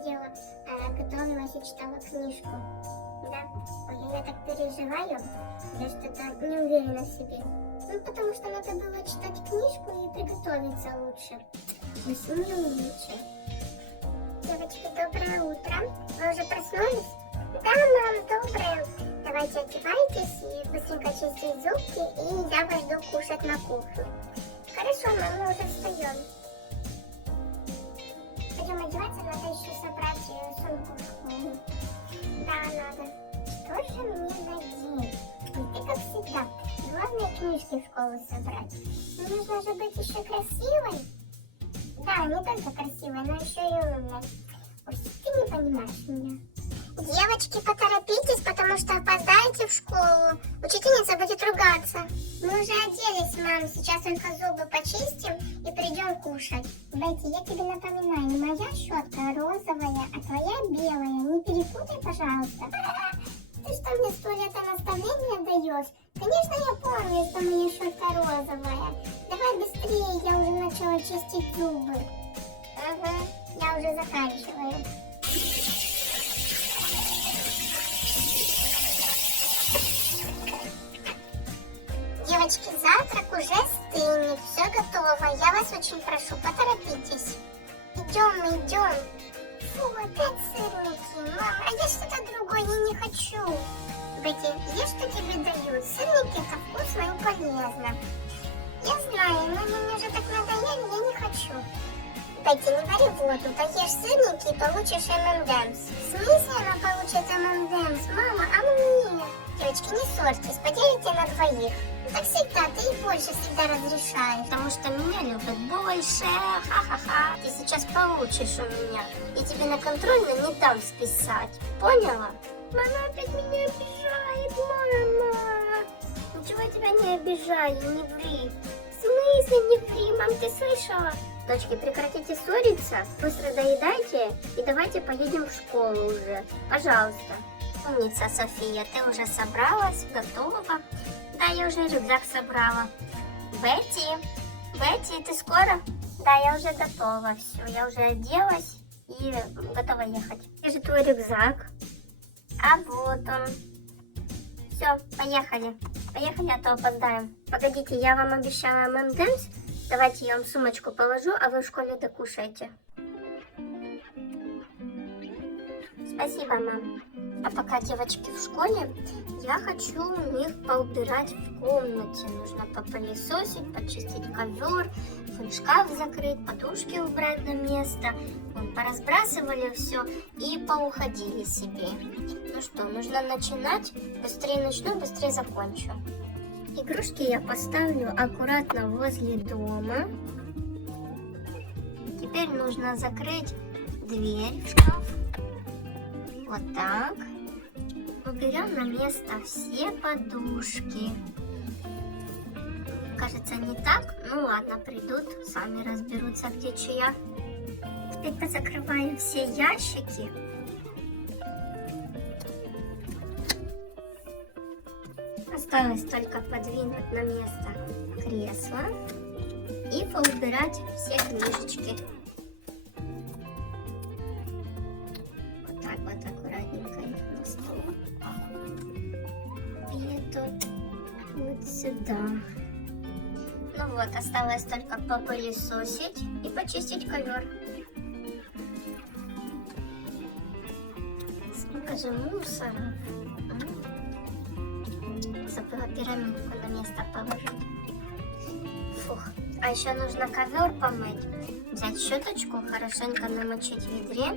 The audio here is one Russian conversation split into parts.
сидела, готовилась и читала книжку. Да, ой, я так переживаю, я что-то не уверена в себе. Ну, потому что надо было читать книжку и приготовиться лучше. Но не лучше. Девочки, доброе утро. Вы уже проснулись? Да, мам, доброе. Давайте одевайтесь и быстренько чистить зубки, и я вас жду кушать на кухне. Хорошо, мам, мы уже встаем. Пойдем одеваться, надо еще собрать сумку в школу. Да, надо. Что же мне надеть? Ты как всегда. Главное книжки в школу собрать. Но нужно же быть еще красивой. Да, не только красивой, но еще и умной. Ой, ты не понимаешь меня. Девочки, поторопитесь, потому что опоздаете в школу. Учительница будет ругаться. Мы уже оделись, мам. Сейчас только зубы почистим и придем кушать. Бетти, я тебе напоминаю, моя щетка розовая, а твоя белая. Не перепутай, пожалуйста. Ты что мне 100 лет наставления даешь? Конечно, я помню, что моя щетка розовая. Давай быстрее, я уже начала чистить зубы. Ага, я уже заканчиваю. Девочки, завтрак уже стынет, все готово. Я вас очень прошу, поторопитесь. Идем. Фу, опять сырники. Мам, а я что-то другое не хочу. Бетти, ешь, что тебе дают. Сырники это вкусно и полезно. Я знаю, но они мне уже так надоели, я не хочу. Бетти, не вари воду, поешь сырники и получишь M&M's. В смысле она получит M&M's? Мама, а мне? Девочки, не ссорьтесь, поделите на двоих. Так всегда, ты и больше всегда разрешаешь. Потому что меня любят больше. Ха-ха-ха. Ты сейчас получишь у меня. И тебе на контрольную не дам списать. Поняла? Мама опять меня обижает, мама. Ничего я тебя не обижаю, не ври. В смысле не ври, мам, ты слышала? Дочки, прекратите ссориться, быстро доедайте и давайте поедем в школу уже. Пожалуйста. Умница, София, ты уже собралась, готова? Да, я уже рюкзак собрала. Бетти, ты скоро? Да, я уже готова, все, я уже оделась и готова ехать. Где же твой рюкзак? А вот он. Все, поехали. Поехали, а то опоздаем. Погодите, я вам обещала M&M's. Давайте я вам сумочку положу, а вы в школе докушайте. Спасибо, мам. А пока девочки в школе, я хочу у них поубирать в комнате. Нужно попылесосить, почистить ковер, шкаф закрыть, подушки убрать на место. Вон, поразбрасывали все и поуходили себе. Ну что, нужно начинать. Быстрее начну, быстрее закончу. Игрушки я поставлю аккуратно возле дома. Теперь нужно закрыть дверь в шкаф. Вот так. Уберем на место все подушки. Кажется, не так. Ну ладно, придут, сами разберутся, где чья. Теперь позакрываем все ящики. Осталось только подвинуть на место кресло и поубирать все книжечки. Вот так вот аккуратненько их на стол. И тут вот сюда. Ну вот, осталось только попылесосить и почистить ковер. Сколько же мусора. Забыла пирамидку на место положить. Фух. А еще нужно ковер помыть. Взять щеточку, хорошенько намочить в ведре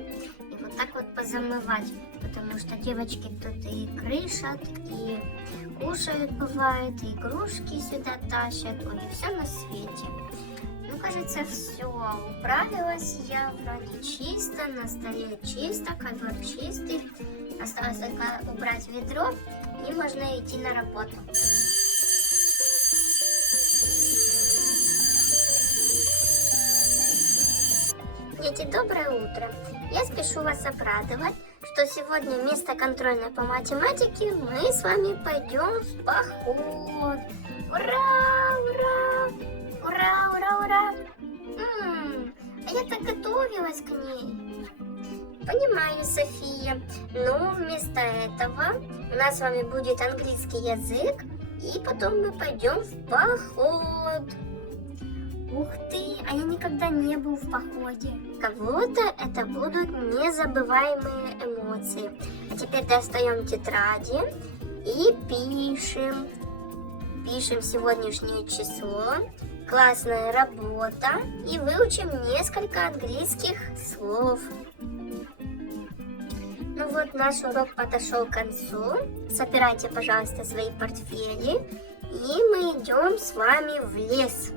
и вот так вот позамывать. Потому что девочки тут и крышат, и кушают бывает, и игрушки сюда тащат. Ой, и все на свете. Ну, кажется, все. Управилась я, вроде чисто, на столе чисто, ковер чистый. Осталось только убрать ведро, и можно идти на работу. Дети, доброе утро! Я спешу вас обрадовать, что сегодня вместо контрольной по математике мы с вами пойдем в поход. Ура! Ура! Ура! Ура! Ура! А я так готовилась к ней. Понимаю, София. Но вместо этого у нас с вами будет английский язык, и потом мы пойдем в поход. Ух ты, а я никогда не был в походе. Кого-то это будут незабываемые эмоции. А теперь достаем тетради и пишем. Пишем сегодняшнее число, классная работа и выучим несколько английских слов. Ну вот, наш урок подошел к концу. Собирайте, пожалуйста, свои портфели, и мы идем с вами в лес.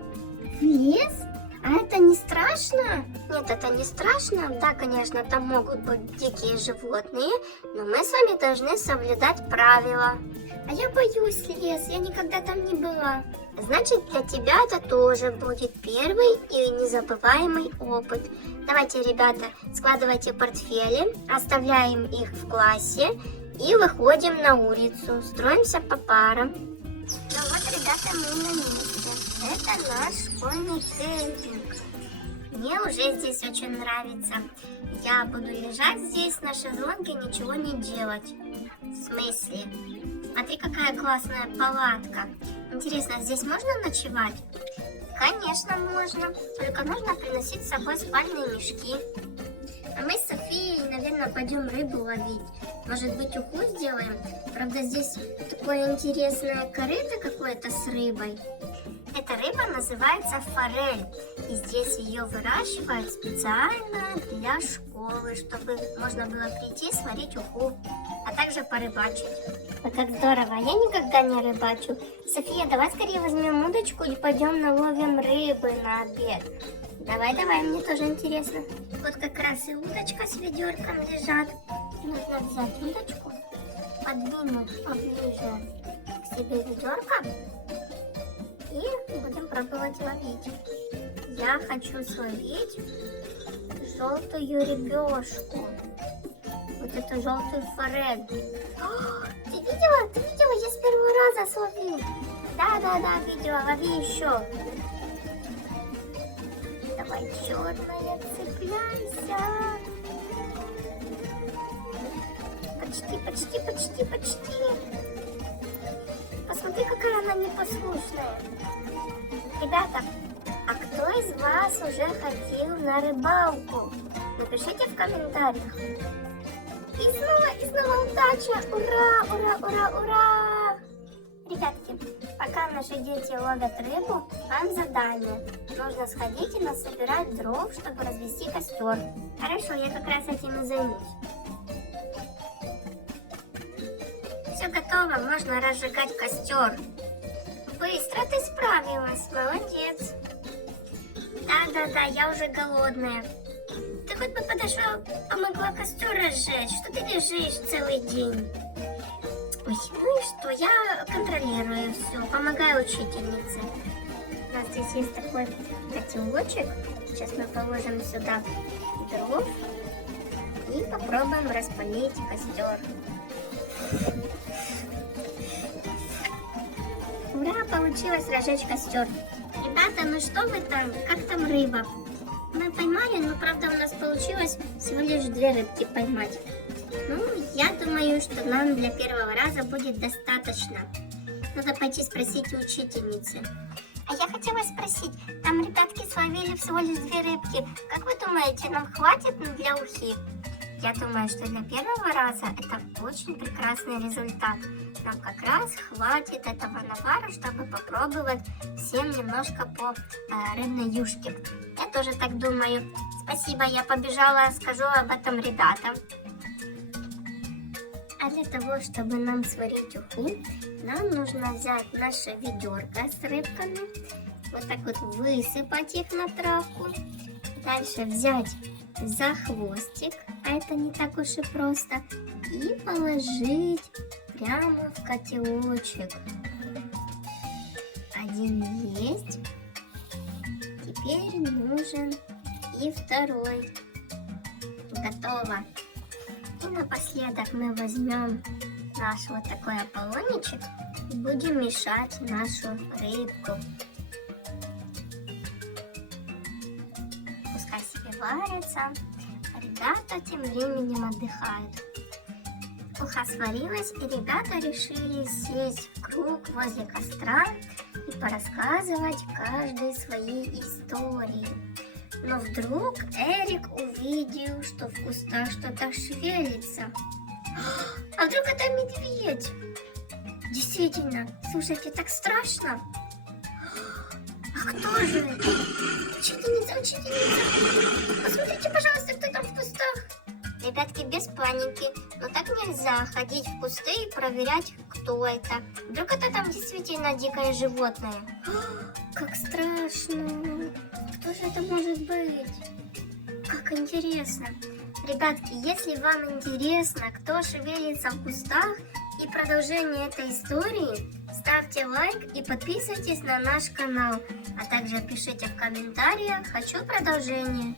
В лес? А это не страшно? Нет, это не страшно. Да, конечно, там могут быть дикие животные, но мы с вами должны соблюдать правила. А я боюсь лес, я никогда там не была. Значит, для тебя это тоже будет первый и незабываемый опыт. Давайте, ребята, складывайте портфели, оставляем их в классе и выходим на улицу. Строимся по парам. Ну вот, ребята, мы на месте. Это наш школьный кемпинг. Мне уже здесь очень нравится. Я буду лежать здесь на шезлонге, ничего не делать. В смысле? Смотри, какая классная палатка. Интересно, здесь можно ночевать? Конечно, можно. Только нужно приносить с собой спальные мешки. А мы с Софией, наверное, пойдем рыбу ловить. Может быть, уху сделаем? Правда, здесь такое интересное корыто какое-то с рыбой. Эта рыба называется форель. И здесь ее выращивают специально для школы, чтобы можно было прийти сварить уху, а также порыбачить. А как здорово, я никогда не рыбачу. София, давай скорее возьмем удочку и пойдем наловим рыбы на обед. Давай, мне тоже интересно. Вот как раз и удочка с ведерком лежат. Нужно взять удочку, подвинуть поближе к себе ведерко и будем пробовать ловить. Я хочу словить желтую рыбешку. Вот эту желтую форель. О, ты видела? Я с первого раза словила. Да, видела, лови еще. Давай, черная, цепляйся. Почти. Посмотри, какая она непослушная. Ребята, а кто из вас уже ходил на рыбалку? Напишите в комментариях. И снова удача! Ура! Ребятки, пока наши дети ловят рыбу, вам задание. Нужно сходить и насобирать дров, чтобы развести костер. Хорошо, я как раз этим и займусь. Все готово, можно разжигать костер. Быстро ты справилась, молодец. Да, я уже голодная. Ты хоть бы подошла, помогла костер разжечь, что ты лежишь целый день. Ой, ну и что, я контролирую все, помогаю учительнице. У нас здесь есть такой котелочек. Сейчас мы положим сюда дров и попробуем распалить костер. Ура, получилось разжечь костер. Ребята, ну что вы там, как там рыба? Мы поймали, но правда у нас получилось всего лишь 2 рыбки поймать. Ну, я думаю, что нам для первого раза будет достаточно. Надо пойти спросить у учительницы. А я хотела спросить, там ребятки словили всего лишь 2 рыбки. Как вы думаете, нам хватит для ухи? Я думаю, что для первого раза это очень прекрасный результат. Нам как раз хватит этого навара, чтобы попробовать всем немножко по рыбной юшке. Я тоже так думаю. Спасибо, я побежала, скажу об этом ребятам. А для того, чтобы нам сварить уху, нам нужно взять наше ведерко с рыбками, вот так вот высыпать их на травку. Дальше взять за хвостик, а это не так уж и просто, и положить прямо в котелочек. Один есть. Теперь нужен и второй. Готово. И напоследок мы возьмем наш вот такой аполлончик и будем мешать нашу рыбку. Пускай себе варится. ребята тем временем отдыхают. Уха сварилась, и ребята решили сесть в круг возле костра и порассказывать каждой свои истории. Но вдруг Эрик увидел, что в кустах что-то шевелится. А вдруг это медведь? Действительно, слушайте, так страшно. А кто же это? Учительница, учительница! Посмотрите, пожалуйста, кто там в кустах. Ребятки, без паники, но так нельзя ходить в кусты и проверять, кто это. Вдруг это там действительно дикое животное. Как страшно! Кто же это может быть? Как интересно! Ребятки, если вам интересно, кто шевелится в кустах и продолжение этой истории, ставьте лайк и подписывайтесь на наш канал, а также пишите в комментариях «Хочу продолжение».